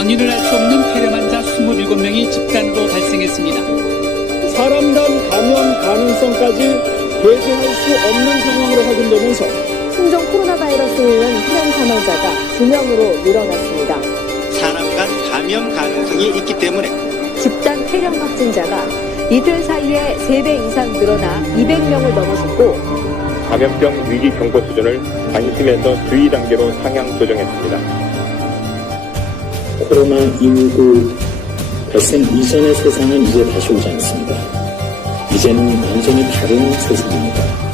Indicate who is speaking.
Speaker 1: 원인을 알 수 없는 폐렴 환자 27명이 집단으로 발생했습니다.
Speaker 2: 사람간 감염 가능성까지 배제할 수 없는 상황으로 확인되면서
Speaker 3: 신종 코로나 바이러스는 폐렴 사망자가 2명으로 늘어났습니다.
Speaker 4: 사람간 감염 가능성이 있기 때문에
Speaker 3: 집단 폐렴 확진자가 이틀 사이에 3배 이상 늘어나 200명을 넘어섰고
Speaker 5: 감염병 위기 경보 수준을 관심에서 주의 단계로 상향 조정했습니다.
Speaker 6: 코로나19 발생 이전의 세상은 이제 다시 오지 않습니다. 이제는 완전히 다른 세상입니다.